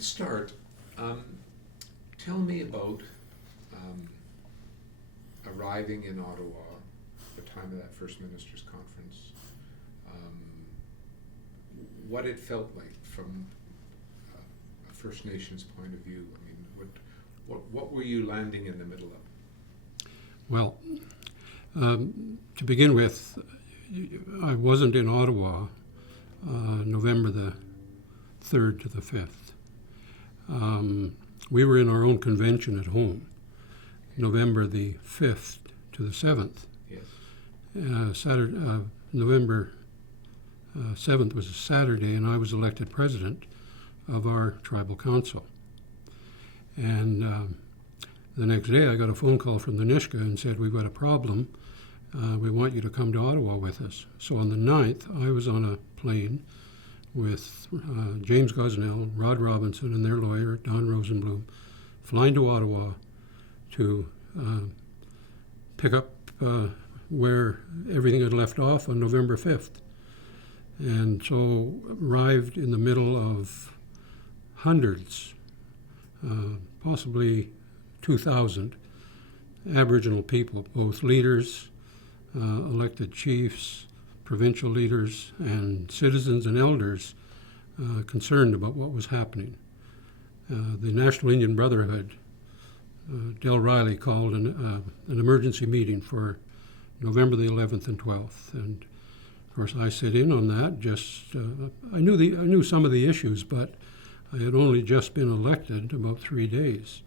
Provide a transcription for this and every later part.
let's start. Tell me about arriving in Ottawa at the time of that First Ministers' Conference, what it felt like from a First Nations point of view. I mean, what were you landing in the middle of? Well, to begin with, I wasn't in Ottawa November the 3rd to the 5th. We were in our own convention at home, November the 5th to the 7th. Yes. November 7th was a Saturday, and I was elected president of our tribal council. And the next day I got a phone call from the Nishka and said, "We've got a problem. We want you to come to Ottawa with us." So on the 9th, I was on a plane with James Gosnell, Rod Robinson, and their lawyer, Don Rosenblum, flying to Ottawa to pick up where everything had left off on November 5th. And so arrived in the middle of hundreds, possibly 2,000 Aboriginal people, both leaders, elected chiefs, provincial leaders, and citizens and elders concerned about what was happening. The National Indian Brotherhood, Del Riley, called an emergency meeting for November the 11th and 12th. And of course I sat in on that. I knew some of the issues, but I had only just been elected about 3 days.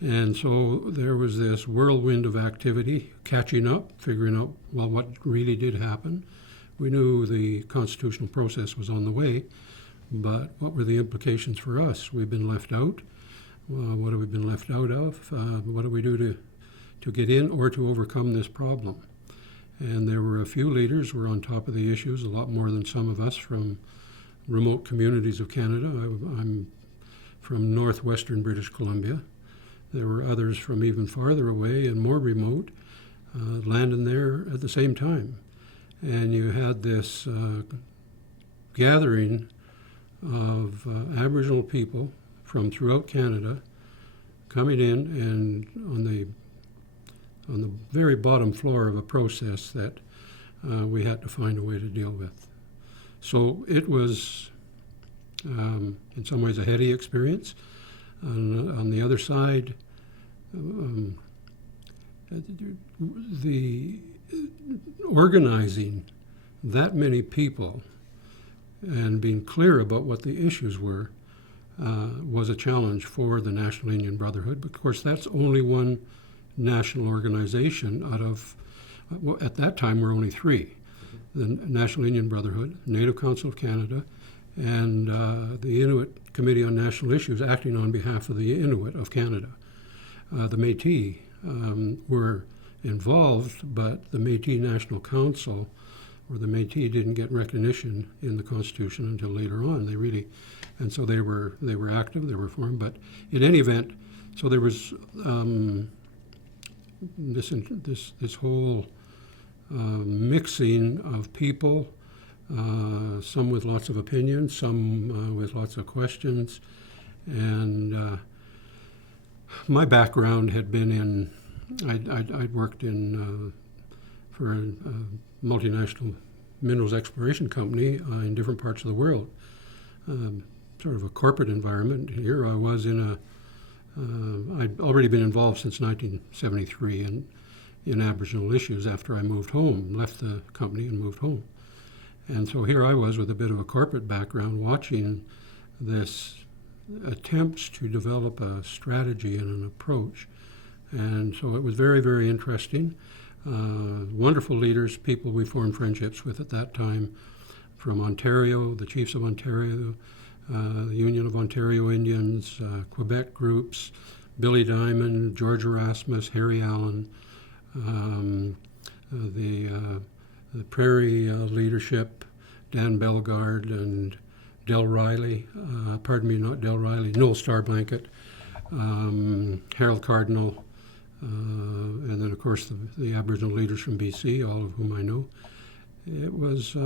And so there was this whirlwind of activity, catching up, figuring out, well, what really did happen. We knew the constitutional process was on the way, but what were the implications for us? We've been left out. What have we been left out of? What do we do to get in or to overcome this problem? And there were a few leaders who were on top of the issues, a lot more than some of us from remote communities of Canada. I'm from northwestern British Columbia. There were others from even farther away and more remote, landing there at the same time. And you had this gathering of Aboriginal people from throughout Canada coming in and on the very bottom floor of a process that we had to find a way to deal with. So it was, in some ways, a heady experience. On the other side, the organizing that many people and being clear about what the issues were was a challenge for the National Indian Brotherhood. But of course, that's only one national organization out of, at that time, we're only three. The National Indian Brotherhood, Native Council of Canada, and the Inuit Committee on National Issues, acting on behalf of the Inuit of Canada. The Métis were involved, but the Métis National Council, or the Métis, didn't get recognition in the Constitution until later on. And so they were active, they were formed. But in any event, so there was this whole mixing of people, some with lots of opinions, some with lots of questions. And my background had been in, I'd worked for a multinational minerals exploration company in different parts of the world, sort of a corporate environment. Here I was I'd already been involved since 1973 in Aboriginal issues after I moved home, left the company and moved home. And so here I was with a bit of a corporate background watching this attempts to develop a strategy and an approach. And so it was very, very interesting. Wonderful leaders, people we formed friendships with at that time from Ontario, the Chiefs of Ontario, the Union of Ontario Indians, Quebec groups, Billy Diamond, George Erasmus, Harry Allen, the Prairie leadership, Dan Bellegarde and Del Riley, not Del Riley, Noel Starblanket, Harold Cardinal, and then of course the Aboriginal leaders from BC, all of whom I know. It was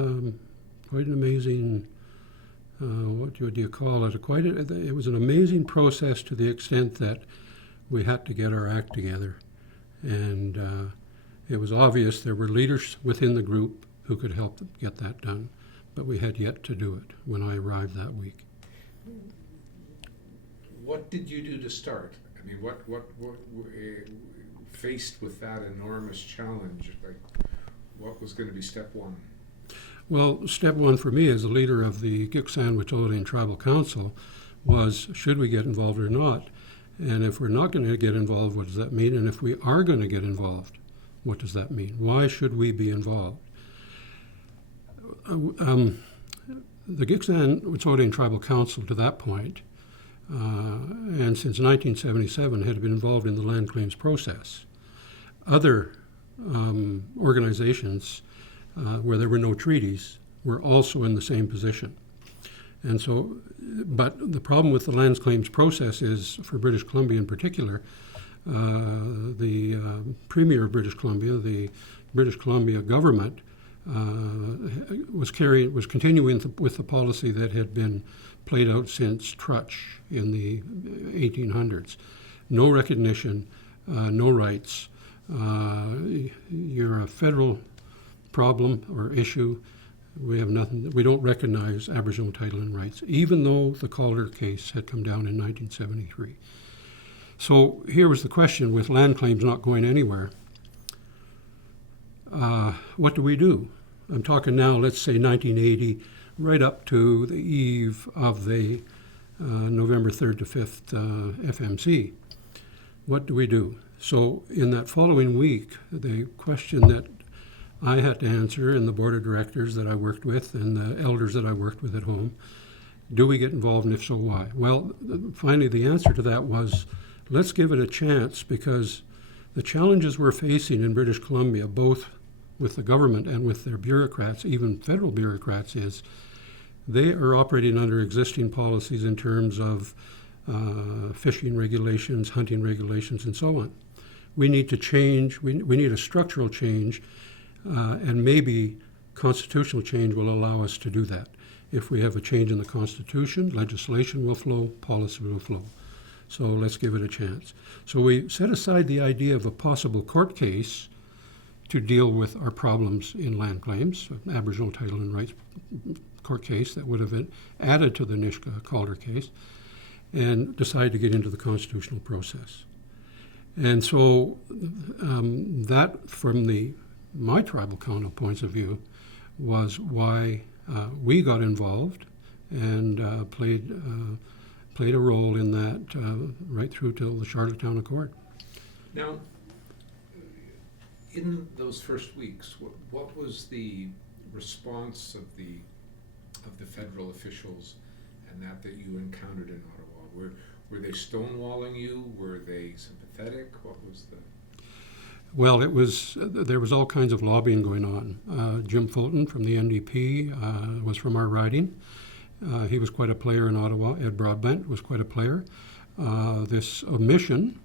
quite an amazing what would you call it? It was an amazing process to the extent that we had to get our act together. And it was obvious there were leaders within the group who could help get that done, but we had yet to do it when I arrived that week. What did you do to start? I mean, what faced with that enormous challenge, like, what was going to be step one? Well, step one for me as a leader of the Gitxsan-Wet'suwet'en Tribal Council was, should we get involved or not? And if we're not going to get involved, what does that mean? And if we are going to get involved, what does that mean? Why should we be involved? The Gitxsan-Wet'suwet'en Tribal Council, to that point, and since 1977, had been involved in the land claims process. Other organizations where there were no treaties were also in the same position. And so, but the problem with the land claims process is, for British Columbia in particular, the Premier of British Columbia, the British Columbia government, was continuing with the policy that had been played out since Trutch in the 1800s. No recognition, no rights. You're a federal problem or issue. We have nothing. We don't recognize Aboriginal title and rights, even though the Calder case had come down in 1973. So here was the question: with land claims not going anywhere, what do we do? I'm talking now, let's say 1980, right up to the eve of the November 3rd to 5th FMC. What do we do? So in that following week, the question that I had to answer, and the board of directors that I worked with and the elders that I worked with at home, do we get involved, and if so, why? Well, finally the answer to that was, let's give it a chance, because the challenges we're facing in British Columbia, both with the government and with their bureaucrats, even federal bureaucrats, is they are operating under existing policies in terms of fishing regulations, hunting regulations, and so on. We need to change, we need a structural change, and maybe constitutional change will allow us to do that. If we have a change in the Constitution, legislation will flow, policy will flow. So let's give it a chance. So we set aside the idea of a possible court case to deal with our problems in land claims, Aboriginal title and rights court case that would have been added to the Nishka Calder case, and decided to get into the constitutional process. And so that, from my tribal council points of view, was why we got involved and played a role in that right through till the Charlottetown Accord. Now, in those first weeks, what was the response of the federal officials and that you encountered in Ottawa? Were they stonewalling you? Were they sympathetic? What was the... Well, there was all kinds of lobbying going on. Jim Fulton from the NDP was from our riding. He was quite a player in Ottawa. Ed Broadbent was quite a player. This omission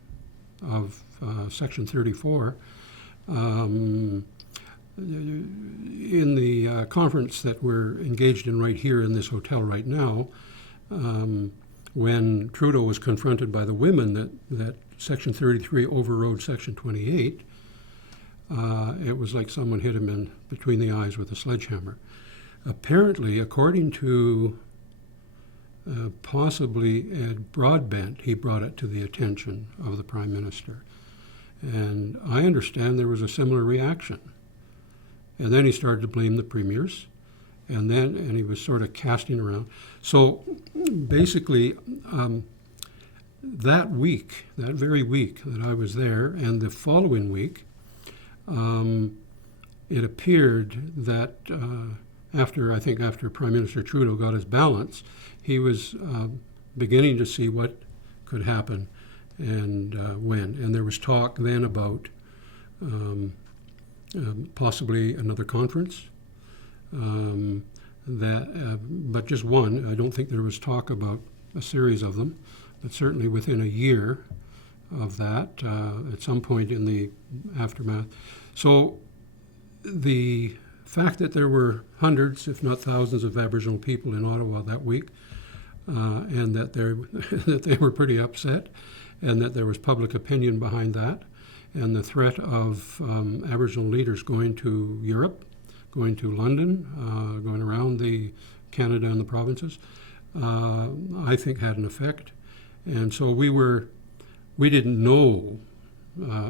of Section 34 in the conference that we're engaged in right here in this hotel right now, when Trudeau was confronted by the women that Section 33 overrode Section 28, it was like someone hit him between the eyes with a sledgehammer. Apparently, according to possibly Ed Broadbent, he brought it to the attention of the Prime Minister. And I understand there was a similar reaction. And then he started to blame the premiers, and he was sort of casting around. So basically, that very week that I was there, and the following week, it appeared that after Prime Minister Trudeau got his balance, he was beginning to see what could happen and when. And there was talk then about possibly another conference, but just one. I don't think there was talk about a series of them, but certainly within a year of that, at some point in the aftermath. So the fact that there were hundreds, if not thousands, of Aboriginal people in Ottawa that week, and that, that they were pretty upset, and that there was public opinion behind that, and the threat of Aboriginal leaders going to Europe, going to London, going around Canada and the provinces, I think had an effect. And so we didn't know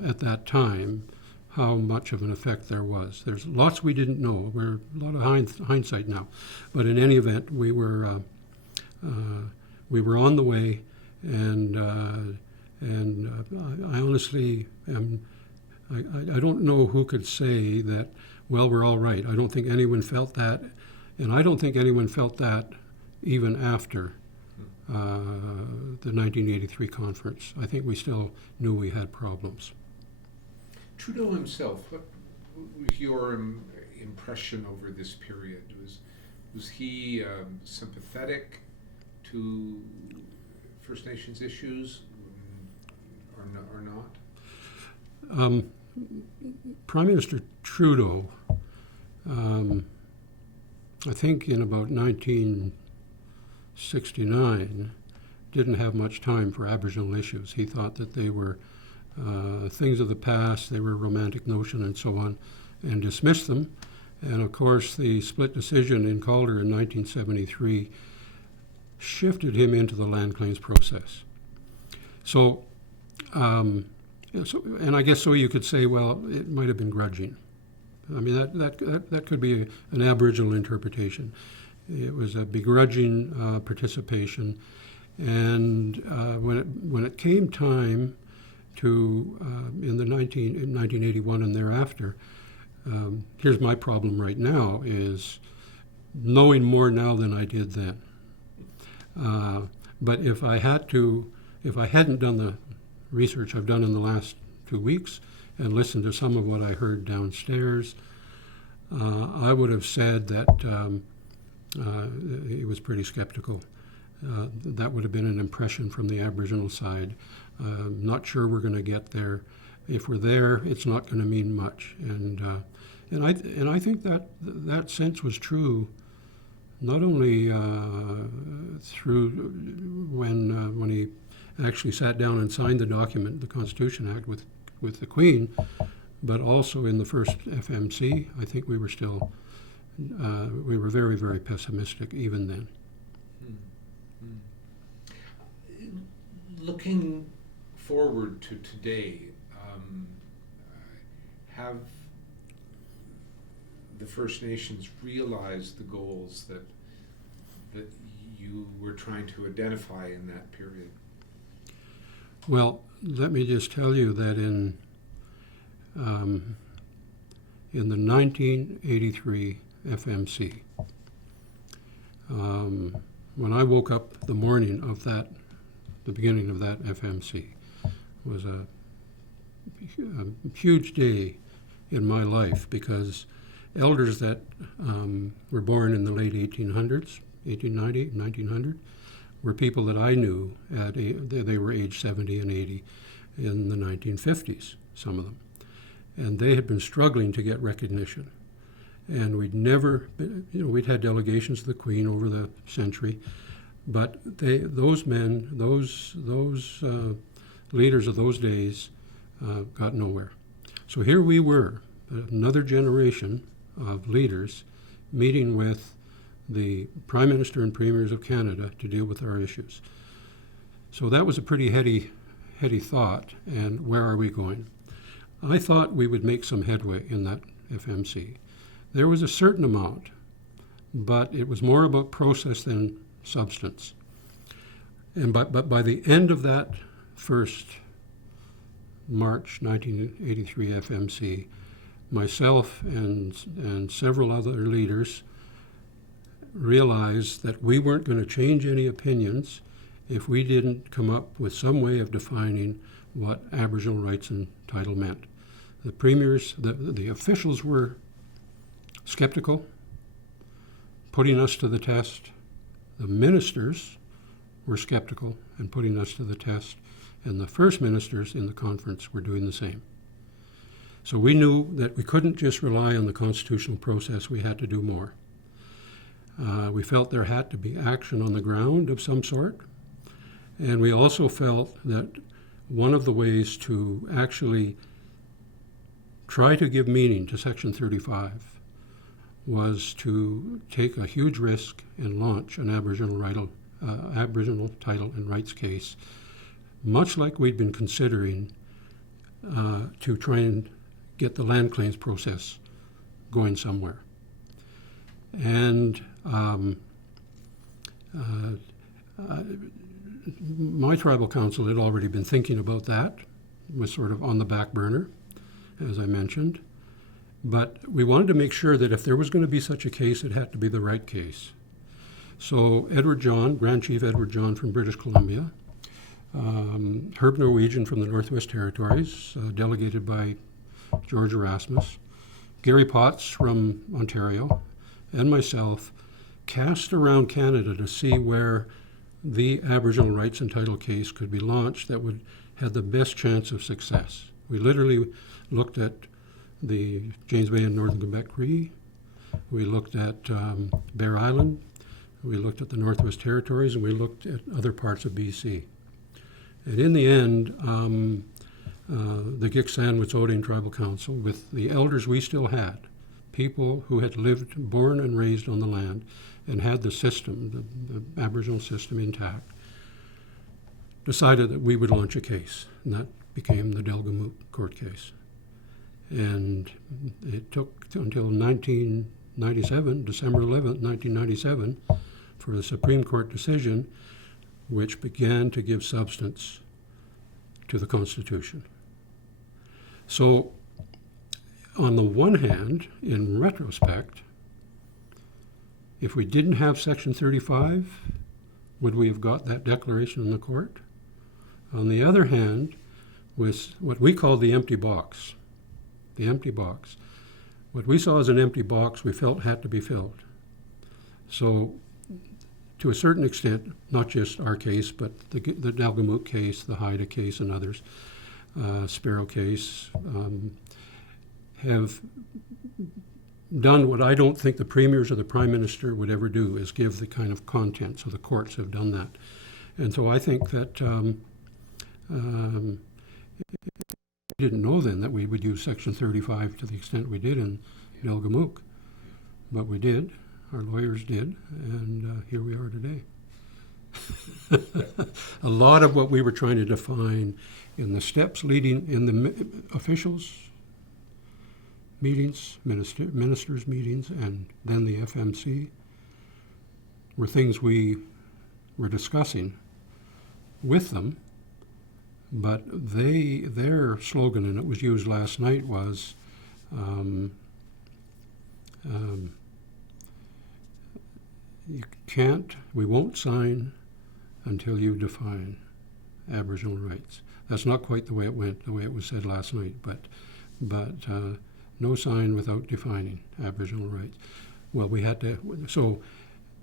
at that time how much of an effect there was. There's lots we didn't know. We're a lot of hindsight now. But in any event, we were on the way, and I honestly am, I don't know who could say that, well, we're all right. I don't think anyone felt that, and I don't think anyone felt that even after the 1983 conference. I think we still knew we had problems. Trudeau himself, what was your impression over this period? Was he sympathetic to First Nations issues or not? Prime Minister Trudeau, I think in about 1969, didn't have much time for Aboriginal issues. He thought that they were things of the past, they were a romantic notion and so on, and dismissed them. And of course, the split decision in Calder in 1973 shifted him into the land claims process. So, and I guess so you could say, well, it might have been grudging. I mean, that could be an Aboriginal interpretation. It was a begrudging participation, and when it came time to in 1981 and thereafter, here's my problem right now: is knowing more now than I did then. But if I hadn't done the research I've done in the last 2 weeks and listened to some of what I heard downstairs, I would have said that he was pretty skeptical. That would have been an impression from the Aboriginal side. Not sure we're going to get there. If we're there, it's not going to mean much. And I think that sense was true, not only through when he actually sat down and signed the document, the Constitution Act, with the Queen, but also in the first FMC. I think we were still we were very, very pessimistic even then. Looking forward to today, have the First Nations realized the goals that you were trying to identify in that period? Well, let me just tell you that in the 1983 FMC, when I woke up the morning of that, the beginning of that FMC, was a huge day in my life, because elders that were born in the late 1800s, 1890, 1900, were people that I knew they were age 70 and 80 in the 1950s, some of them. And they had been struggling to get recognition. And we'd never, we'd had delegations to the Queen over the century, but those men, those leaders of those days got nowhere. So here we were, another generation of leaders meeting with the Prime Minister and Premiers of Canada to deal with our issues. So that was a pretty heady thought, and where are we going? I thought we would make some headway in that FMC. There was a certain amount, but it was more about process than substance. And but by the end of that first March 1983 FMC, myself and several other leaders realized that we weren't going to change any opinions if we didn't come up with some way of defining what Aboriginal rights and title meant. The premiers, the officials were skeptical, putting us to the test. The ministers were skeptical and putting us to the test. And the first ministers in the conference were doing the same. So we knew that we couldn't just rely on the constitutional process, we had to do more. We felt there had to be action on the ground of some sort, and we also felt that one of the ways to actually try to give meaning to Section 35 was to take a huge risk and launch an Aboriginal title and rights case, much like we'd been considering to try and get the land claims process going somewhere. And my tribal council had already been thinking about that, was sort of on the back burner, as I mentioned. But we wanted to make sure that if there was going to be such a case, it had to be the right case. So Edward John, Grand Chief Edward John from British Columbia, Herb Norwegian from the Northwest Territories, delegated by George Erasmus, Gary Potts from Ontario, and myself cast around Canada to see where the Aboriginal rights and title case could be launched that would have the best chance of success. We literally looked at the James Bay and Northern Quebec Cree. We looked at Bear Island. We looked at the Northwest Territories, and we looked at other parts of BC. And in the end, the Gik-San-Wet'suwet'en Tribal Council, with the elders we still had, people who had lived, born and raised on the land, and had the system, the Aboriginal system intact, decided that we would launch a case, and that became the Delgamuukw court case. And it took until 1997, December 11th, 1997, for the Supreme Court decision, which began to give substance to the Constitution. So, on the one hand, in retrospect, if we didn't have Section 35, would we have got that declaration in the court? On the other hand, with what we call the empty box, what we saw as an empty box we felt had to be filled. So, to a certain extent, not just our case, but the Delgamuukw case, the Haida case, and others, Sparrow case, have done what I don't think the premiers or the prime minister would ever do, is give the kind of content. So the courts have done that. And so I think that we didn't know then that we would use Section 35 to the extent we did in Delgamuukw. But we did, our lawyers did, and here we are today. A lot of what we were trying to define in the steps leading in the officials' meetings, ministers' meetings, and then the FMC, were things we were discussing with them, but their slogan, and it was used last night, was we won't sign until you define Aboriginal rights. That's not quite the way it went, the way it was said last night, but no sign without defining Aboriginal rights. Well, we had to, so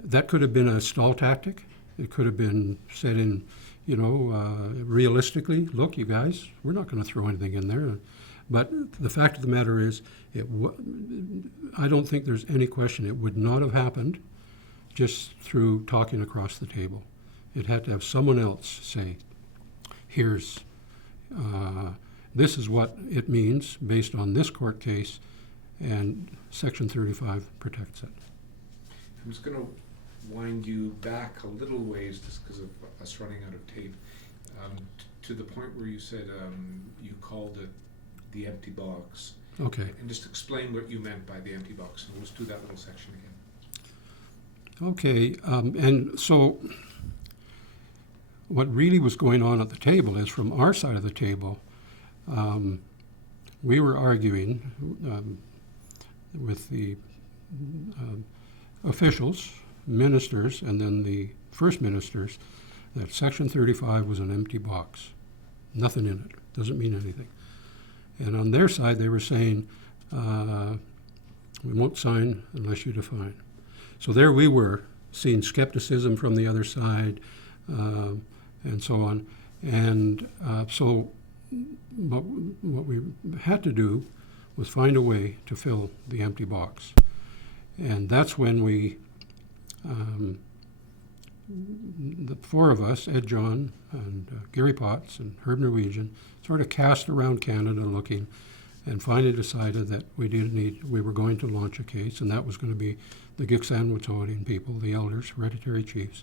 that could have been a stall tactic. It could have been said in, realistically, look, you guys, we're not going to throw anything in there. But the fact of the matter is, I don't think there's any question it would not have happened just through talking across the table. It had to have someone else say, this is what it means based on this court case, and Section 35 protects it. I'm just going to wind you back a little ways, just because of us running out of tape, to the point where you said you called it the empty box. Okay. And just explain what you meant by the empty box. And let's do that little section again. Okay, and so what really was going on at the table is, from our side of the table, we were arguing with the officials, ministers, and then the first ministers, that Section 35 was an empty box. Nothing in it. Doesn't mean anything. And on their side, they were saying, we won't sign unless you define. So there we were, seeing skepticism from the other side, and so on. And so what we had to do was find a way to fill the empty box. And that's when we, the four of us, Ed John and Gary Potts and Herb Norwegian, sort of cast around Canada looking, and finally decided that we were going to launch a case, and that was going to be the Gitxsan-Wet'suwet'en people, the elders, hereditary chiefs.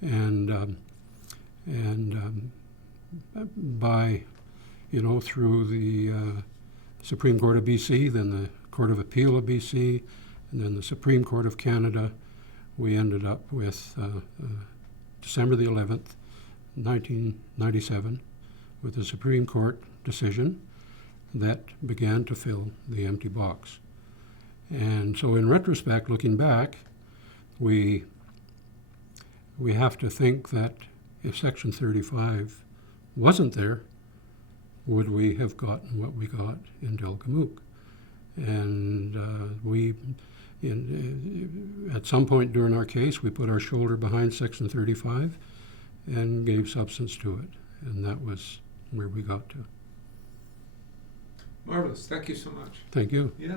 And by, through the Supreme Court of BC, then the Court of Appeal of BC, and then the Supreme Court of Canada, we ended up with December the 11th, 1997, with the Supreme Court decision that began to fill the empty box. And so in retrospect, looking back, we have to think that if Section 35 wasn't there, would we have gotten what we got in Delgamuukw? And at some point during our case, we put our shoulder behind Section 35 and gave substance to it. And that was where we got to. Marvelous. Thank you so much. Thank you. Yeah.